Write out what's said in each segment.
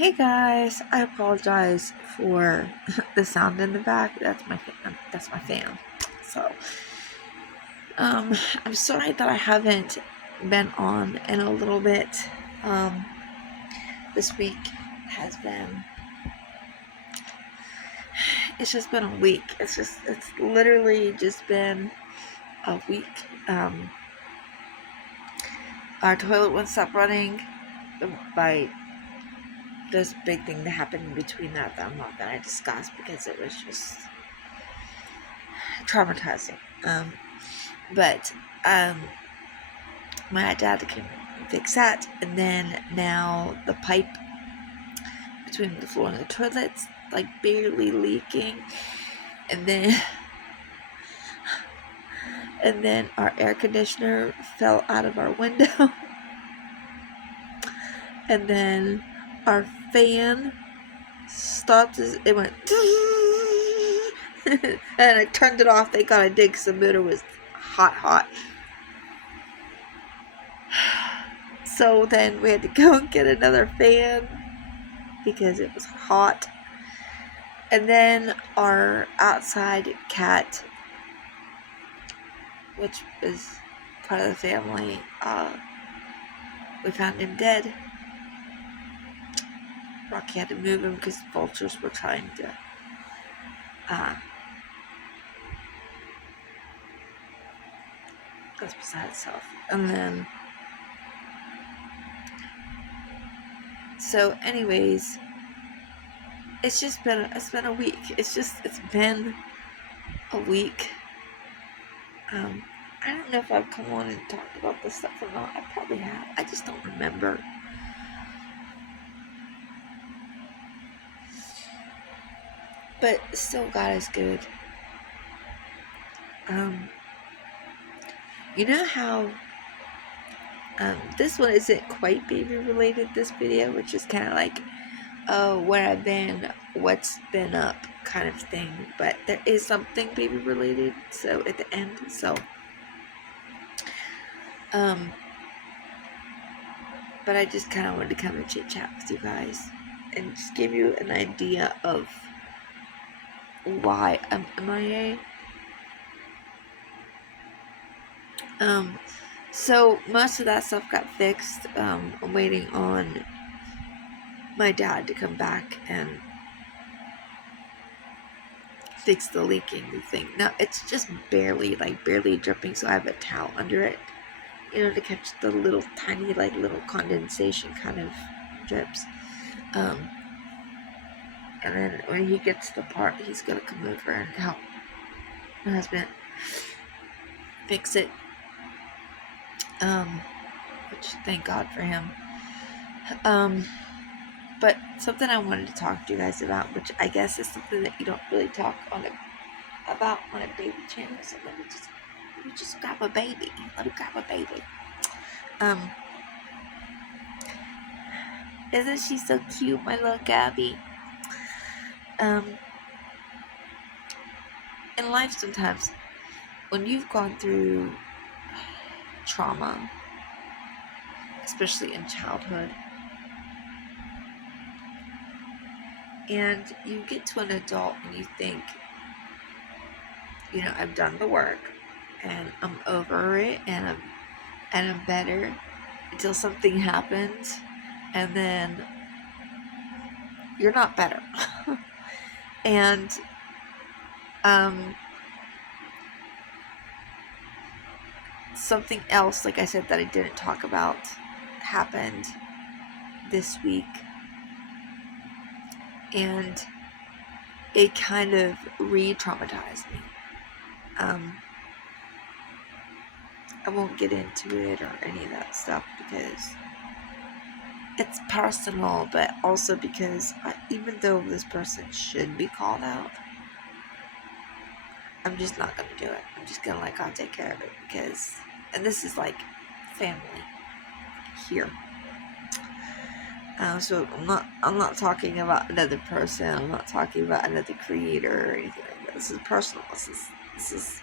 Hey guys, I apologize for the sound in the back. That's my fan. So, um, I'm sorry that I haven't been on in a little bit. Um, this week has been. It's just been a week. It's literally just been a week. Um, our toilet wouldn't stop running. By this big thing that happened in between that I'm not gonna discuss because it was just traumatizing. But my dad can fix that, and then now the pipe between the floor and the toilet's like barely leaking, and then our air conditioner fell out of our window, and then our fan stopped. It went, and I turned it off. Thank God I did, because the motor was hot. So then we had to go and get another fan because it was hot. And then our outside cat, which is part of the family, we found him dead. Rocky had to move him because vultures were trying to that's beside itself. And then so anyways, it's been a week. It's been a week. I don't know if I've come on and talked about this stuff or not. I probably have. I just don't remember. But still, God is good. You know how this one isn't quite baby related, this video, which is kind of like, oh, where I've been, what's been up kind of thing, but there is something baby related, so at the end, so but I just kind of wanted to come and chit chat with you guys and just give you an idea of why I'm MIA. So most of that stuff got fixed. I'm waiting on my dad to come back and fix the leaking thing. Now it's just barely dripping, so I have a towel under it, to catch the little tiny little condensation kind of drips. And then when he gets the part, he's gonna come over and help my husband fix it. Which thank God for him. But something I wanted to talk to you guys about, which I guess is something that you don't really talk about on a baby channel. So let me just grab a baby. Let me grab a baby. Isn't she so cute, my little Gabby? In life, sometimes when you've gone through trauma, especially in childhood, and you get to an adult and you think, I've done the work and I'm over it and I'm better, until something happens and then you're not better. And something else, like I said, that I didn't talk about happened this week, and it kind of re-traumatized me. I won't get into it or any of that stuff because it's personal, but also because even though this person should be called out, I'm just not going to do it. I'm just going to let God take care of it, because, and this is like family here. So I'm not talking about another person. I'm not talking about another creator or anything like that. This is personal. This is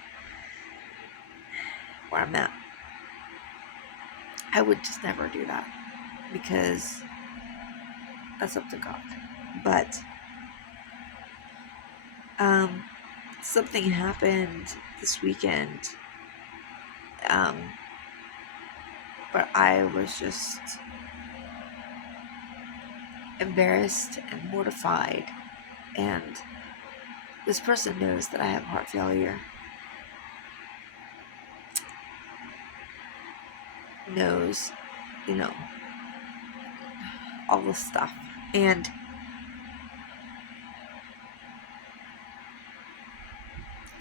where I'm at. I would just never do that, because That's up to God. But something happened this weekend. But I was just embarrassed and mortified. And this person knows that I have heart failure. Knows, all this stuff. And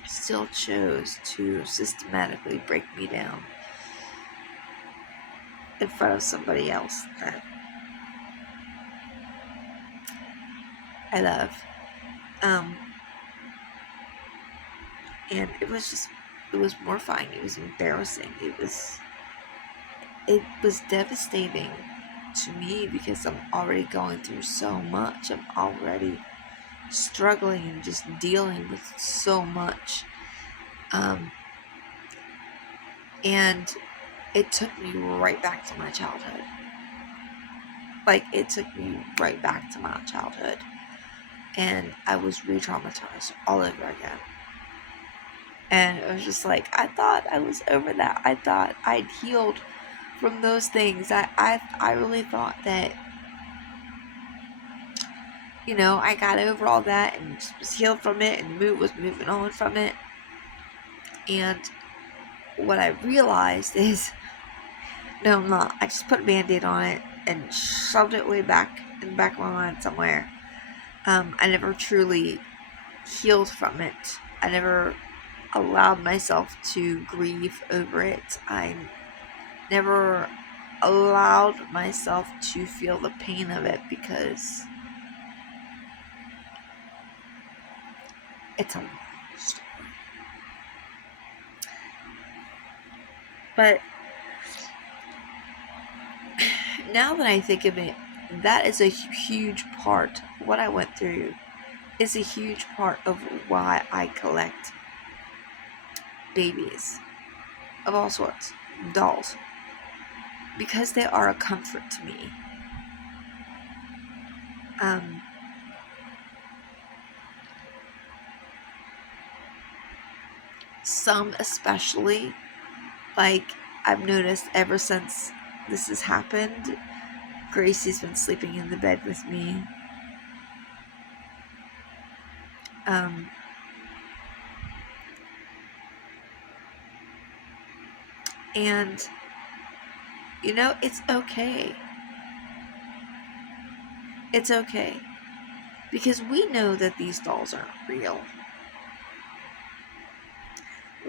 still chose to systematically break me down in front of somebody else that I love. And it was mortifying. It was embarrassing. It was devastating to me because I'm already going through so much. I'm already struggling and just dealing with so much. And it took me right back to my childhood. It took me right back to my childhood. And I was re-traumatized all over again. And it was just like, I thought I was over that. I thought I'd healed from those things. I really thought that, I got over all that and was healed from it and was moving on from it. And what I realized is, no, I'm not. I just put a Band-Aid on it and shoved it way back in the back of my mind somewhere. I never truly healed from it. I never allowed myself to grieve over it. I never allowed myself to feel the pain of it because it's a long story. But now that I think of it, that is a huge part. What I went through is a huge part of why I collect babies of all sorts, dolls, because they are a comfort to me. Some especially, I've noticed ever since this has happened, Gracie's been sleeping in the bed with me. And it's okay. It's okay. Because we know that these dolls aren't real.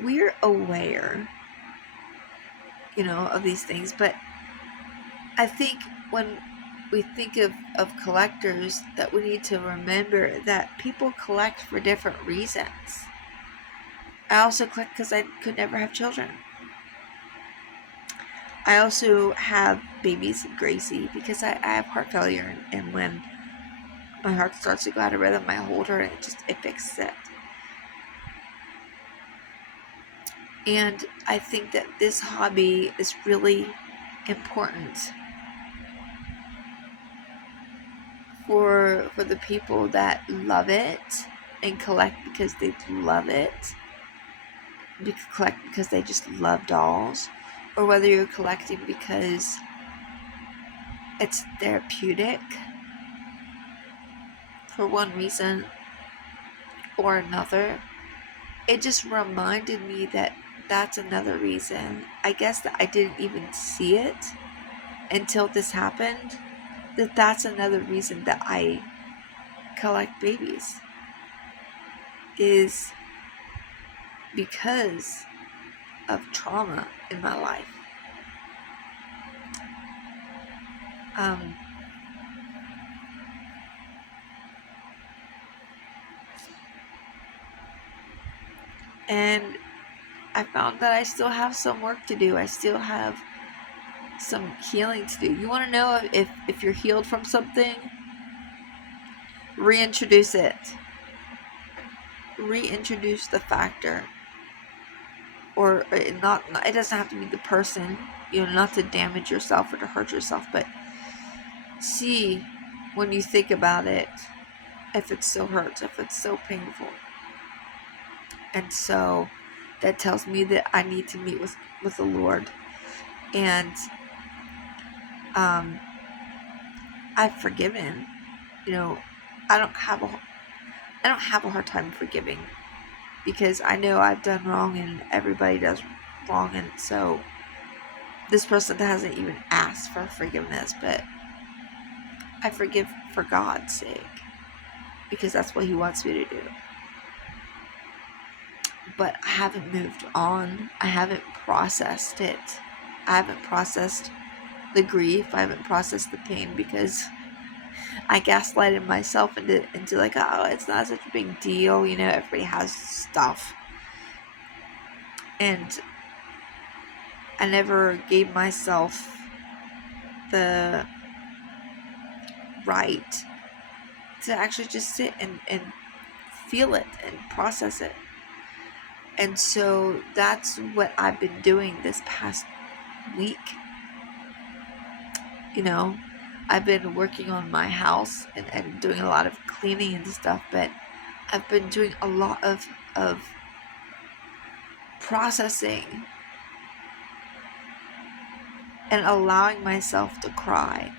We're aware, of these things, but I think when we think of collectors, that we need to remember that people collect for different reasons. I also collect because I could never have children. I also have babies of Gracie because I have heart failure, and when my heart starts to go out of rhythm, I hold her and it fixes it. And I think that this hobby is really important for the people that love it and collect because they love it, collect because they just love dolls, or whether you're collecting because it's therapeutic for one reason or another. It just reminded me that that's another reason. I guess that I didn't even see it until this happened, that's another reason that I collect babies, is because of trauma in my life. And I found that I still have some work to do. I still have some healing to do. You want to know if you're healed from something? Reintroduce it. Reintroduce the factor. Or not, it doesn't have to be the person, not to damage yourself or to hurt yourself, but see when you think about it, if it still hurts, if it's so painful. And so that tells me that I need to meet with the Lord. And I've forgiven. You know, I don't have a hard time forgiving, because I know I've done wrong and everybody does wrong, and so this person hasn't even asked for forgiveness, but I forgive for God's sake, because that's what He wants me to do. But I haven't moved on. I haven't processed it. I haven't processed the grief. I haven't processed the pain, because I gaslighted myself into like, oh, it's not such a big deal. You know, everybody has stuff. And I never gave myself the right to actually just sit and feel it and process it. And so that's what I've been doing this past week. You know, I've been working on my house and doing a lot of cleaning and stuff, but I've been doing a lot of processing and allowing myself to cry,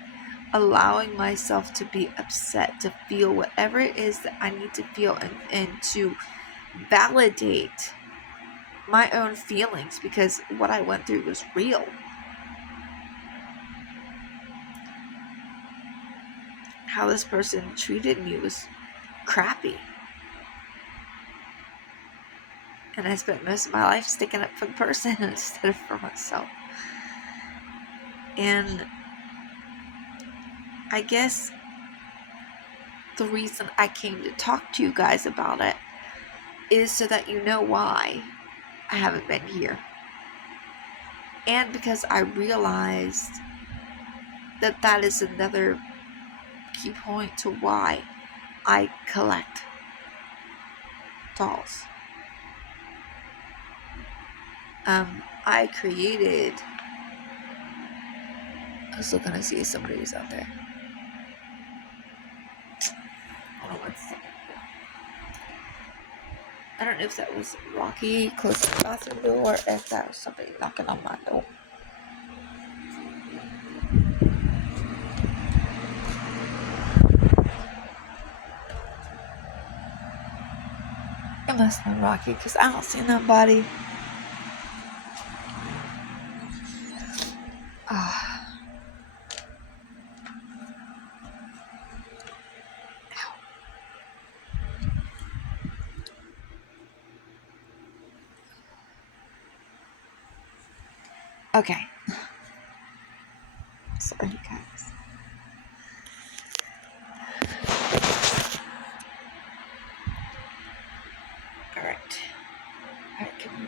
allowing myself to be upset, to feel whatever it is that I need to feel, and to validate my own feelings, because what I went through was real. How this person treated me was crappy. And I spent most of my life sticking up for the person instead of for myself. And I guess the reason I came to talk to you guys about it is so that you know why I haven't been here. And because I realized that that is another key point to why I collect dolls. I created... I was looking to see if somebody was out there. Hold on one second. I don't know if that was Rocky closing the bathroom door, or if that was somebody knocking on my door. It must have been Rocky, because I don't see nobody. Okay. Sorry, guys. Alright, come on.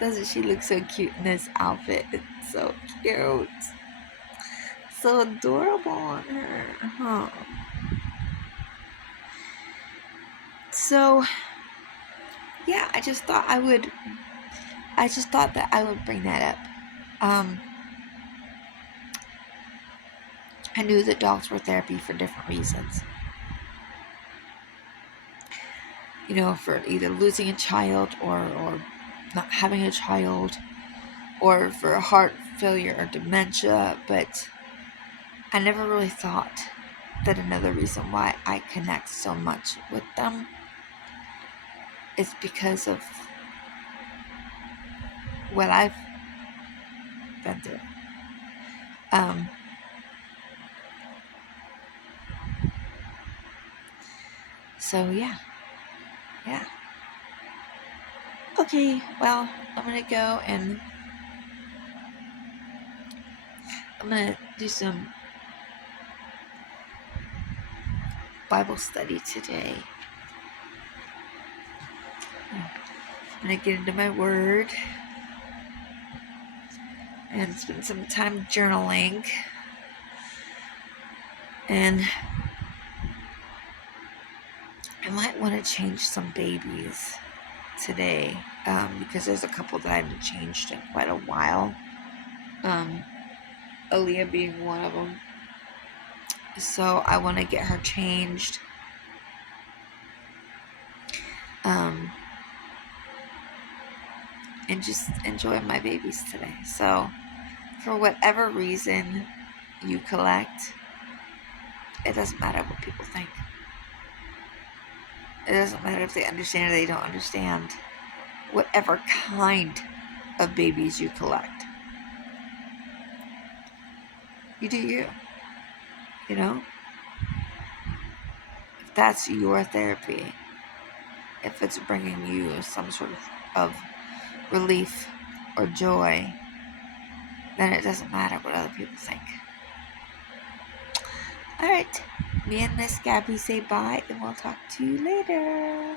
Doesn't she look so cute in this outfit? It's so cute. So adorable on her. Huh. So, yeah, I just thought that I would bring that up. I knew that dogs were therapy for different reasons. You know, for either losing a child or not having a child, or for heart failure or dementia, but I never really thought that another reason why I connect so much with them is because of what I've been through. So yeah. Okay, well, I'm gonna go and I'm gonna do some Bible study today. I'm gonna get into my word and spend some time journaling. And I might want to change some babies today, because there's a couple that I haven't changed in quite a while. Aaliyah being one of them. So I want to get her changed. And just enjoy my babies today. So, for whatever reason you collect, it doesn't matter what people think. It doesn't matter if they understand or they don't understand. Whatever kind of babies you collect, you do you. You know? If that's your therapy, if it's bringing you some sort of relief or joy, then it doesn't matter what other people think. Alright, me and Miss Gabby say bye, and we'll talk to you later.